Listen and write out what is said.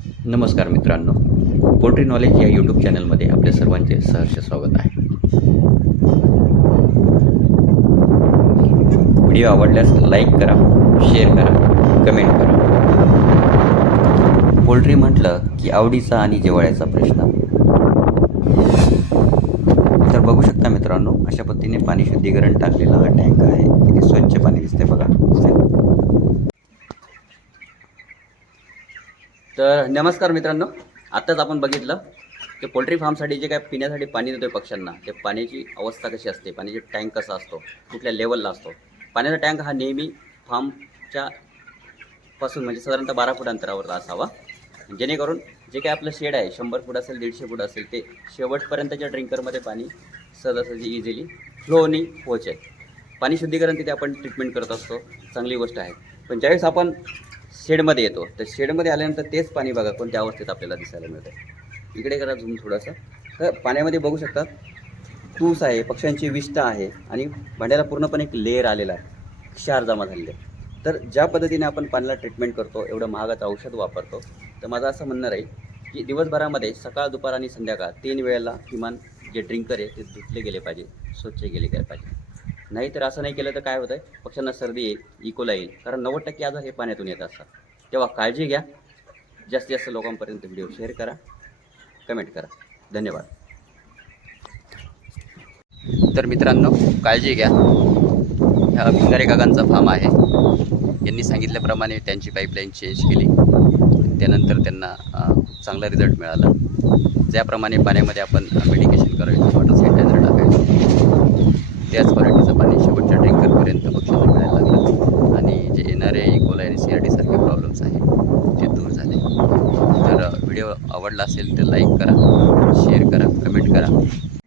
नमस्कार मित्रांनो. Poultry knowledge या यूट्यूब चॅनलमध्ये आपल्या सर्वांचे सहर्ष स्वागत आहे. व्हिडिओ आवडल्यास लाईक करा शेअर करा कमेंट करा. पोल्ट्री म्हटलं की आवडीचा आणि जिव्हाळ्याचा प्रश्न. तर बघू शकता मित्रांनो अशा पद्धतीने पाणी शुद्धीकरण टाकलेला हा टँक आहे. किती स्वच्छ पाणी दिसते बघा तर नमस्कार मित्रांनो आत्ताच आपण बघितलं की पोल्ट्री फार्मसाठी जे काय पिण्यासाठी पाणी देतो आहे पक्ष्यांना ते पाण्याची अवस्था कशी असते पाण्याची टँक कसा असतो कुठल्या लेवलला असतो. पाण्याचा टँक हा नेहमी फार्मच्या पासून म्हणजे साधारणतः बारा फूट अंतरावर असावा. जेणेकरून जे काय आपलं शेड आहे शंभर फूट असेल दीडशे फूट असेल ते शेवटपर्यंतच्या ड्रिंकरमध्ये पाणी सहजासहजी इझिली फ्लोनी पोहोचेल. पाणी शुद्धीकरण तिथे आपण ट्रीटमेंट करत असतो चांगली गोष्ट आहे. पण ज्यावेळेस आपण शेडमध्ये येतो. तर शेडमध्ये आल्यानंतर तेच पाणी बघा कोणत्या अवस्थेत आपल्याला दिसायला मिळतं इकडे करा झूम थोडंसं. तर पाण्यामध्ये बघू शकता तूस आहे पक्ष्यांची विष्ठा आहे आणि भांड्याला पूर्णपणे एक लेअर आलेला आहे. क्षार जमा झालेले आहे. तर ज्या पद्धतीने आपण पाण्याला ट्रीटमेंट करतो एवढं महागाचं औषध वापरतो तर माझं असं म्हणणं राहील की दिवसभरामध्ये सकाळ दुपार आणि संध्याकाळ तीन वेळेला किमान जे ड्रिंकर आहे ते धुतले गेले पाहिजे स्वच्छ गेले गेले पाहिजे. नाही तर असं नाही केलं तर काय होतं आहे पक्ष्यांना सर्दी येईल इकोला येईल. कारण नव्वद टक्के आजार हे पाण्यातून येत असतात. तेव्हा काळजी घ्या. जास्तीत जास्त लोकांपर्यंत व्हिडिओ शेअर करा. कमेंट करा. धन्यवाद. तर मित्रांनो काळजी घ्या. ह्या भिंगारे काकांचा फार्म आहे. यांनी सांगितल्याप्रमाणे त्यांची पाईपलाईन चेंज केली. त्यानंतर त्यांना खूप चांगला रिझल्ट मिळाला. ज्याप्रमाणे पाण्यामध्ये आपण मेडिकेशन करायचं वॉटर सॅनिटायझर टाकायचं. त्याच जे इकोला आणि सी आर टीसारखे प्रॉब्लेम्स आहेत ते दूर झाले. तर व्हिडिओ आवडला असेल तर लाईक करा शेअर करा कमेंट करा.